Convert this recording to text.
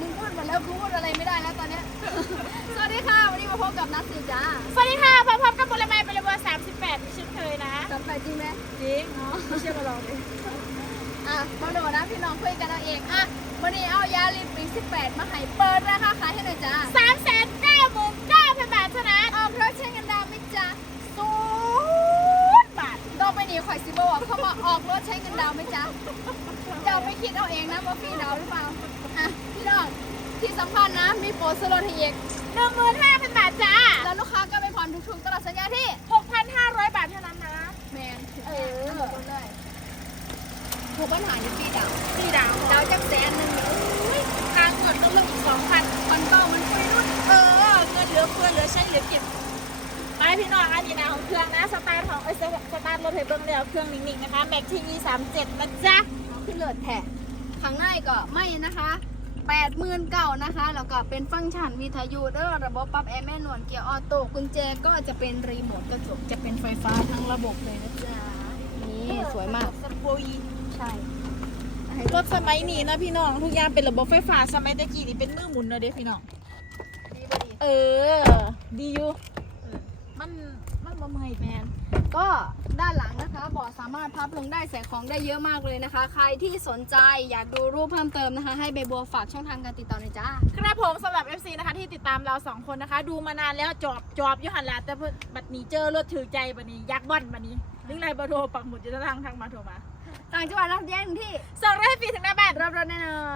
มึงพูดหมดแล้วกูพูดอะไรไม่ได้แล้วตอนนี้สวัสดีค่ะ วันนี้มาพบกับนักสิจ้าสวัสดีค่ะพบพบกับบุรีไมบริเบอร์สามสิบแปดที่ชื่เคยนะจำแปดจริงไหมจริงไม่เชื่อมาลองดิอะมาดูนะพี่น้องคุยกันเอาเองอะวันนี้เอายาลิปปี้สิบแปดมาให้เปิดราคาขายให้หน่อยจ้าสามแสนเก้าหมื่นเก้าพันบาทเท่านั้นเอาเพราะใช้เงินดาวไม่จ้าศูนย์บาทต้องไปหนีข่อยซิโบอะเขาบอกออกรถใช้เงินดาวไม่จ้าเดี๋ยวไปคิดเอาเองนะว่า ที่สำคัญนะ มีโปรสโลดให้อีกหนึ่งหมื่นห้าพันบาทจ้า แล้วลูกค้าก็ไปผ่อนถูกๆตลอดสัญญาที่หกพันห้าร้อยบาทเท่านั้นนะ แมนเออหมดเลยถูกปัญหาอยู่ฟรีดาวน์สี่ดาวดาวน์จักแสนหนึ่งเนี่ยทางเงินต้องลงอีกสองพันพันเก้ามันคุยรุ่นเออเงินเหลือเฟือเหลือใช้เหลือเก็บไปพี่น้องอันนี้นะของเครื่องนะสตาร์ทของไอ้ยสตาร์ทรถเฮเบิ้งเดียวเครื่องนิ่งๆนะคะแม็กทีวีสามเจ็ดนะจ๊ะเอาขึ้นเลิศแท้ข้างในก็ไม่นะคะ แปดหมื่นเก่านะคะ แล้วก็เป็นฟังก์ชันวิทยุเด้อระบบปรับแอร์แม่นวลเกียร์ออโต้กุญแจก็จะเป็นรีโมทกระจกจะเป็นไฟฟ้าทั้งระบบเลยนะจ๊ะนี่สวยมากสโปยีใช่รถสมัยนี้นะพี่น้องทุกอย่างเป็นระบบไฟฟ้าสมัยตะกี้นี่เป็นมือหมุนเลยเด้พี่น้องดีบ่ดีเออ ดีอยู่ มันมันบ่เมื่อยแมนก็ด้านหลังนะคะเบาะสามารถพับลงได้ใส่ของได้เยอะมากเลยนะคะ ใครที่สนใจอยากดูรูปเพิ่มเติมนะคะ ให้ใบบัวฝากช่องทางการติดต่อหน่อยจ้า ครับผมสำหรับ FC นะคะที่ติดตามเราสองคนนะคะ ดูมานานแล้วจอบจอบอยู่หันละแต่เพิ่นบัดนี้เจอรถถือใจบัดนี้ยักษ์บ่อนบัดนี้ลิงก์ไลน์เบอร์โทรปักหมุดอยู่ด้านล่างทางมาโทรมาต่างจังหวัดรับแจ้งที่ส่งรถให้ฟรีถึงหน้าบ้านรับรถแน่นอนจ้า